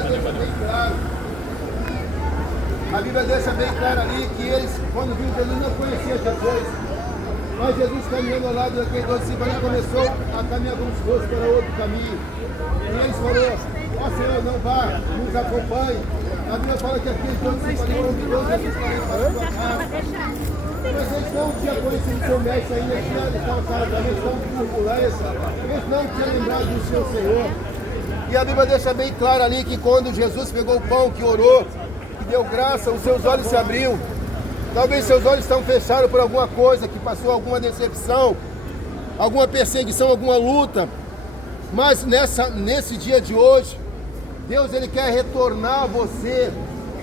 deixa bem claro. A Bíblia deixa bem claro ali que eles, quando viram Jesus, não conheciam Jesus. Mas Jesus caminhando ao lado daqueles dois discípulos, começou a caminhar como se fosse para outro caminho. E eles falaram, ó Senhor, não vá, nos acompanhe. A Bíblia fala que aqueles dois discípulos foram Jesus para a sua casa. Mas eles não tinham conhecido o seu mestre ainda, eles estavam com turbulência, eles não tinham lembrado do seu Senhor. E a Bíblia deixa bem claro ali que quando Jesus pegou o pão, que orou, que deu graça, os seus olhos se abriu. Talvez seus olhos estão fechados por alguma coisa, que passou alguma decepção, alguma perseguição, alguma luta. Mas nesse dia de hoje, Deus ele quer retornar você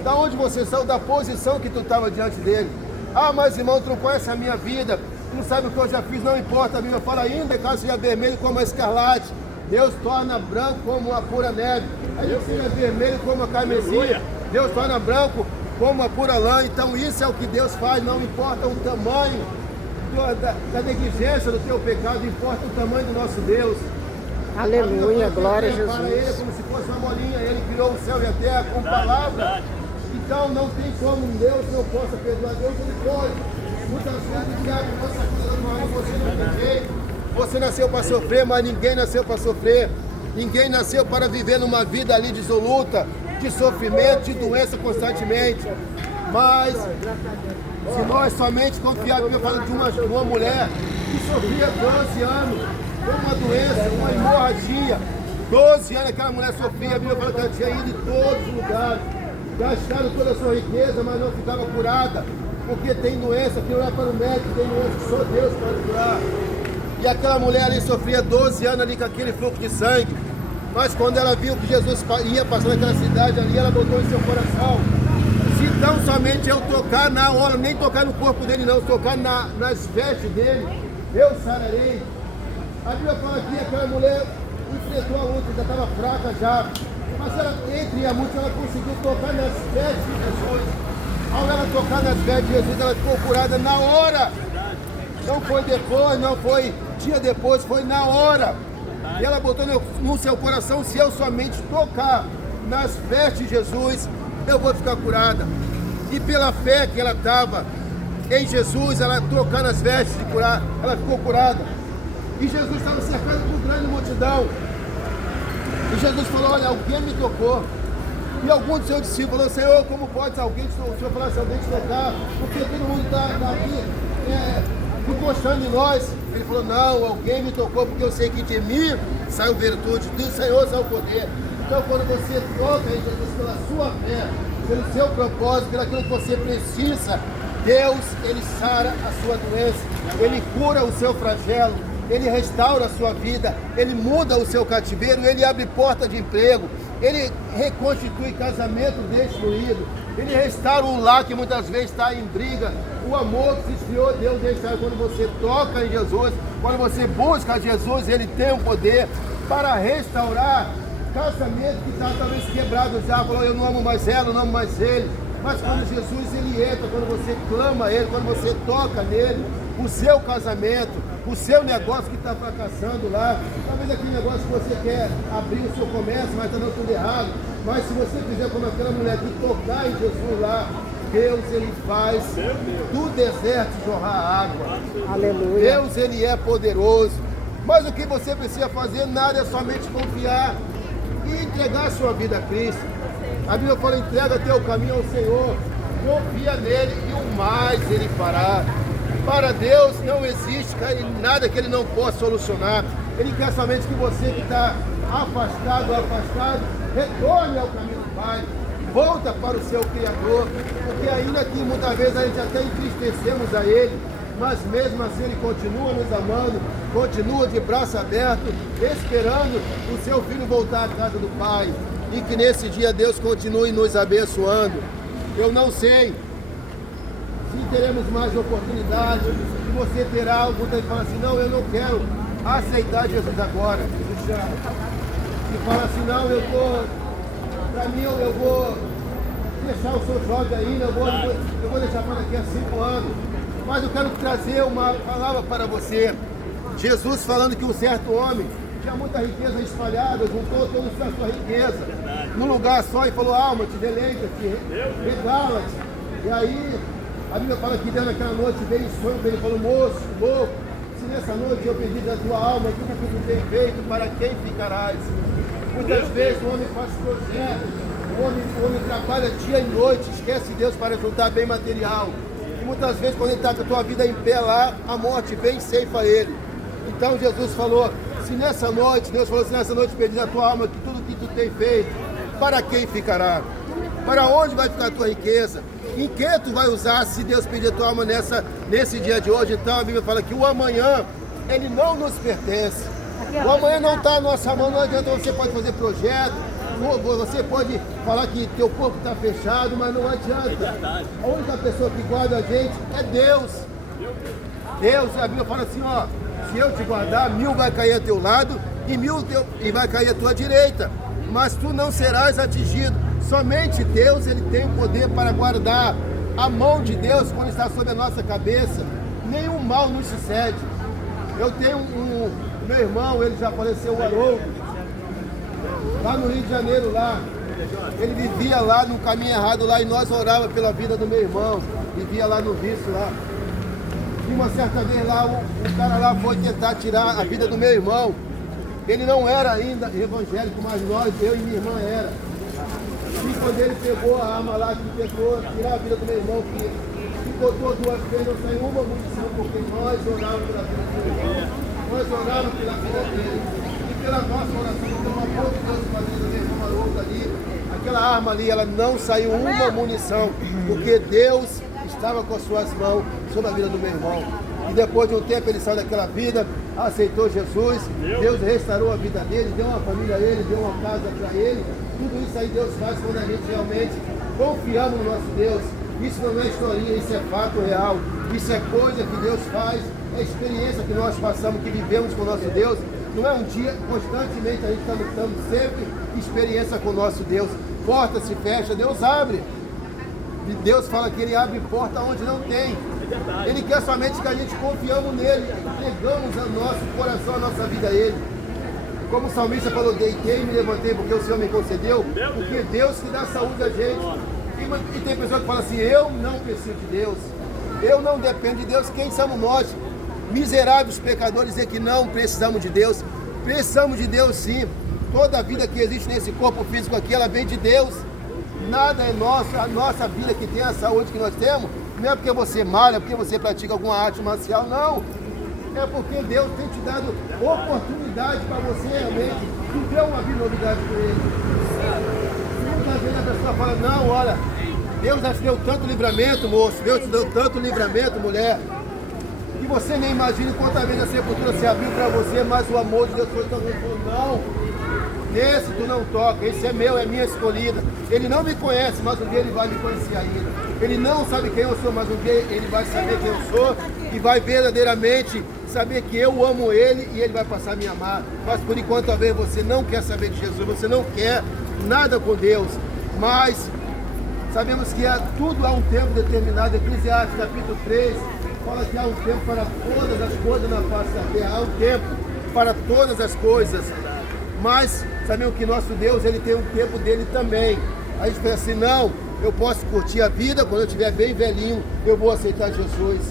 da onde você saiu, da posição que tu estava diante dele. Ah, mas irmão, tu não conhece a minha vida, tu não sabe o que eu já fiz, não importa. A Bíblia fala ainda, caso seja vermelho como a escarlate, Deus torna branco como a pura neve. Aí seja vermelho como a carmesim, Deus torna branco como a pura lã. Então isso é o que Deus faz, não importa o tamanho da negligência do teu pecado, importa o tamanho do nosso Deus. Aleluia, glória a Jesus. Para ele como se fosse uma bolinha, ele criou o céu e a terra com palavra. Então não tem como Deus não possa perdoar. Deus ele pode. Muitas vezes o diabo nossa vida, você não tem jeito. Você nasceu para sofrer, mas ninguém nasceu para sofrer. Ninguém nasceu para viver numa vida ali dissoluta, de sofrimento, de doença constantemente. Mas se nós somente confiarmos, eu falo de uma mulher que sofria 12 anos com uma doença, uma hemorragia. 12 anos aquela mulher sofria, a Bíblia fala que ela tinha ido em todos os lugares. Gastaram toda a sua riqueza, mas não ficava curada, porque tem doença que não é para o médico, tem doença que só Deus pode curar. E aquela mulher ali sofria 12 anos ali com aquele fluxo de sangue, mas quando ela viu que Jesus ia passar naquela cidade ali, ela botou em seu coração, se tão somente eu tocar na hora, nem tocar no corpo dele não, tocar nas vestes dele, eu sararei. A Bíblia fala aqui, aquela mulher enfrentou a luta, já estava fraca já, mas ela, entre a multidão, ela conseguiu tocar nas vestes de Jesus. Ao ela tocar nas vestes de Jesus, ela ficou curada na hora. Não foi depois, não foi dia depois, foi na hora. E ela botou no seu coração, se eu somente tocar nas vestes de Jesus, eu vou ficar curada. E pela fé que ela estava em Jesus, ela tocar nas vestes de curar, ela ficou curada. E Jesus estava cercado por grande multidão. E Jesus falou, olha, alguém me tocou. E algum dos seus discípulos falou, Senhor, como pode alguém te tocar? O Senhor falou assim, alguém te tocar? Porque todo mundo está aqui encostando em nós. Ele falou, não, alguém me tocou, porque eu sei que de mim saiu virtude, do Senhor saiu poder. Então quando você toca em Jesus pela sua fé, pelo seu propósito, pelo aquilo que você precisa, Deus, Ele sara a sua doença, Ele cura o seu flagelo, Ele restaura a sua vida, Ele muda o seu cativeiro, Ele abre porta de emprego, Ele reconstitui casamento destruído, Ele restaura o lar que muitas vezes está em briga, o amor que se esfriou, Deus restaura. Quando você toca em Jesus, quando você busca Jesus, Ele tem o poder para restaurar casamento que está talvez quebrado já, falou, eu não amo mais ela, eu não amo mais ele. Mas quando Jesus ele entra, quando você clama a Ele, quando você toca nele, o seu casamento, o seu negócio que está fracassando lá, talvez aquele negócio que você quer abrir o seu comércio, mas está dando tudo errado. Mas se você fizer como aquela mulher que tocar em Jesus lá, Deus ele faz do deserto jorrar água. Aleluia. Deus ele é poderoso. Mas o que você precisa fazer, nada, é somente confiar e entregar a sua vida a Cristo. A Bíblia fala, entrega teu caminho ao Senhor, confia nele e o mais ele fará. Para Deus não existe nada que Ele não possa solucionar. Ele quer somente que você que está afastado, retorne ao caminho do Pai, volta para o seu Criador, porque ainda que muitas vezes a gente até entristecemos a Ele, mas mesmo assim Ele continua nos amando, continua de braço aberto, esperando o seu filho voltar à casa do Pai. E que nesse dia Deus continue nos abençoando. Eu não sei se teremos mais oportunidade, se você terá algum tempo e fala assim, não, eu não quero aceitar Jesus agora. E fala assim, não, para mim eu vou deixar o seu jovem ainda, eu vou deixar para daqui a 5 anos. Mas eu quero trazer uma palavra para você. Jesus falando que um certo homem tinha muita riqueza espalhada, juntou toda a sua riqueza. num lugar só e falou, alma, te deleita-te, regala-te. E aí, a Bíblia fala que Deus naquela noite veio em sonho, ele falou, moço, louco, se nessa noite eu pedir da tua alma tudo que tu tem feito, para quem ficarás? Muitas vezes o homem faz projeto, o homem trabalha dia e noite, esquece Deus para juntar bem material. E muitas vezes quando ele está com a tua vida em pé lá, a morte vem e ceifa ele. Então Jesus falou, se nessa noite, Deus falou, se nessa noite pedir da tua alma que tudo que tu tem feito, para quem ficará? Para onde vai ficar a tua riqueza? Em que tu vai usar se Deus pedir a tua alma nesse dia de hoje? Então a Bíblia fala que o amanhã, ele não nos pertence. O amanhã não está na nossa mão, não adianta, você pode fazer projeto, você pode falar que teu corpo está fechado, mas não adianta. A única pessoa que guarda a gente é Deus. Deus, a Bíblia fala assim, ó, se eu te guardar, 1000 vai cair a teu lado e vai cair à tua direita, mas tu não serás atingido. Somente Deus, ele tem o poder para guardar. A mão de Deus, quando está sobre a nossa cabeça, nenhum mal nos sucede. Eu tenho meu irmão, ele já faleceu, o Haroldo, lá no Rio de Janeiro, lá. Ele vivia lá no caminho errado lá e nós orávamos pela vida do meu irmão. Vivia lá no vício lá. E uma certa vez lá, o cara lá foi tentar tirar a vida do meu irmão. Ele não era ainda evangélico, mas nós, eu e minha irmã era. E quando ele pegou a arma lá, que tentou tirar a vida do meu irmão, que botou 2 vezes, não saiu uma munição, porque nós orávamos pela vida do meu irmão. Nós orávamos pela vida dele. E pela nossa oração, então uma boa de Deus fazendo do meu irmão Haroldo ali. Aquela arma ali, ela não saiu uma munição, porque Deus estava com as suas mãos sobre a vida do meu irmão. E depois de um tempo ele saiu daquela vida, aceitou Jesus, Deus restaurou a vida dele, deu uma família a ele, deu uma casa para ele. Tudo isso aí Deus faz quando a gente realmente confiamos no nosso Deus. Isso não é historinha, isso é fato real. Isso é coisa que Deus faz, é experiência que nós passamos, que vivemos com o nosso Deus. Não é um dia, constantemente a gente está lutando sempre experiência com o nosso Deus. Porta se fecha, Deus abre. E Deus fala que Ele abre porta onde não tem. Ele quer somente que a gente confiamos nele, entregamos o nosso coração, a nossa vida a Ele. Como o salmista falou, deitei e me levantei porque o Senhor me concedeu, porque Deus que dá saúde a gente. E tem pessoas que falam assim, eu não preciso de Deus, eu não dependo de Deus. Quem somos nós? Miseráveis pecadores, dizer que não precisamos de Deus. Precisamos de Deus sim. Toda a vida que existe nesse corpo físico aqui, ela vem de Deus. Nada é nosso, a nossa vida que tem a saúde que nós temos, não é porque você malha, porque você pratica alguma arte marcial, não. É porque Deus tem te dado oportunidade para você realmente viver uma vida novidade com Ele. Muitas vezes a pessoa fala, não, olha, Deus já te deu tanto livramento, moço, Deus te deu tanto livramento, mulher, que você nem imagina quantas vezes a sepultura se abriu para você, mas o amor de Deus foi tão grande. Não. Esse tu não toca, esse é meu, é minha escolhida. Ele não me conhece, mas um dia ele vai me conhecer ainda. Ele não sabe quem eu sou, mas um dia ele vai saber quem eu sou e vai verdadeiramente saber que eu amo ele e ele vai passar a me amar. Mas por enquanto talvez você não quer saber de Jesus, você não quer nada com Deus, mas sabemos que tudo há um tempo determinado. Eclesiastes capítulo 3 fala que há um tempo para todas as coisas na face da terra, há um tempo para todas as coisas. Mas sabemos que nosso Deus, ele tem um tempo dele também. A gente pensa assim, não, eu posso curtir a vida, quando eu estiver bem velhinho, eu vou aceitar Jesus.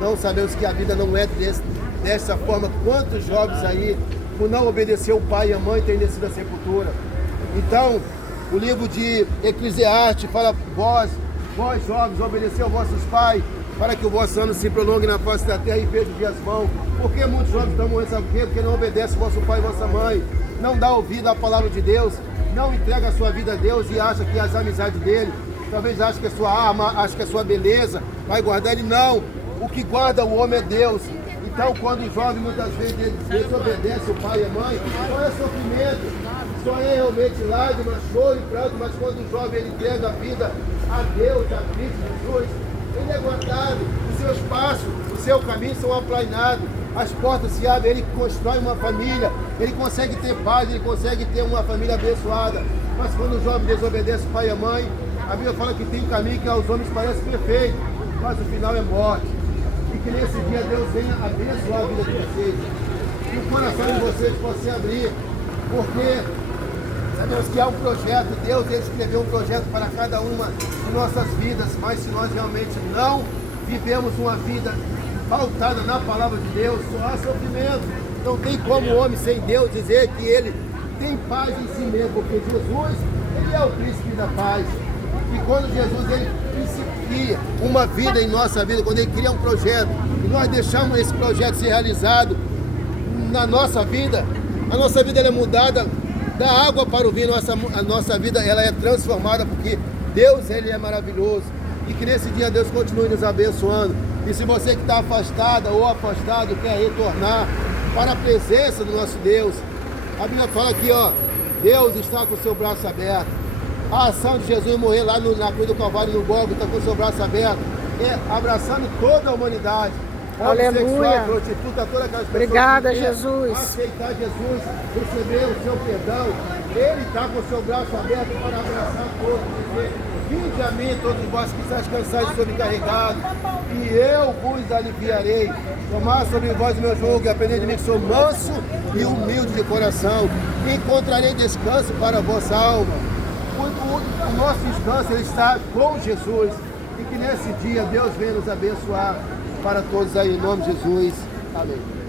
Não sabemos que a vida não é dessa forma. Quantos jovens aí, por não obedecer o pai e a mãe, têm descido à sepultura. Então, o livro de Eclesiastes fala, vós jovens, obedecei aos vossos pais, para que o vosso ano se prolongue na face da terra e veja os dias vão. Porque muitos jovens estão morrendo, sabe por quê? Porque não obedecem ao vosso pai e vossa mãe. Não dá ouvido à palavra de Deus, não entrega a sua vida a Deus e acha que as amizades dele, talvez acha que é sua arma, acha que é sua beleza, vai guardar ele. Não, o que guarda o homem é Deus. Então quando o jovem muitas vezes desobedece o pai e a mãe, só é sofrimento, só é realmente lágrimas, choro e pranto, mas quando o jovem ele entrega a vida a Deus, a Cristo Jesus, ele é guardado, os seus passos, o seu caminho são aplainados. As portas se abrem, ele constrói uma família, ele consegue ter paz, ele consegue ter uma família abençoada. Mas quando o jovem desobedece o pai e a mãe, a Bíblia fala que tem um caminho que aos homens parece perfeito, mas o final é morte. E que nesse dia Deus venha abençoar a vida de vocês. Que o coração de vocês possa se abrir, porque Sabemos que há um projeto, Deus ele escreveu um projeto para cada uma de nossas vidas, mas se nós realmente não vivemos uma vida pautada na palavra de Deus, só há sofrimento. Não tem como o homem sem Deus dizer que ele tem paz em si mesmo, porque Jesus, ele é o príncipe da paz. E quando Jesus ele principia uma vida em nossa vida, quando ele cria um projeto, e nós deixamos esse projeto ser realizado na nossa vida, a nossa vida ela é mudada da água para o vinho, a nossa vida ela é transformada, porque Deus ele é maravilhoso. E que nesse dia Deus continue nos abençoando. E se você que está afastada ou afastado quer retornar para a presença do nosso Deus, a Bíblia fala aqui, ó, Deus está com o seu braço aberto. A ação de Jesus morrer lá na cruz do Calvário, no Gólgota, com o seu braço aberto, abraçando toda a humanidade. Aleluia. Prostituta, todas aquelas pessoas. Obrigada, Jesus. Aceitar Jesus, receber o seu perdão. Ele está com o seu braço aberto para abraçar todos. Dizer, vinde a mim, todos vós que estáis cansados e sobrecarregados, e eu vos aliviarei. Tomar sobre vós o meu jugo e aprender de mim que sou manso e humilde de coração. E encontrarei descanso para a vossa alma. O nosso descanso ele está com Jesus. E que nesse dia Deus venha nos abençoar para todos aí, em nome de Jesus. Amém.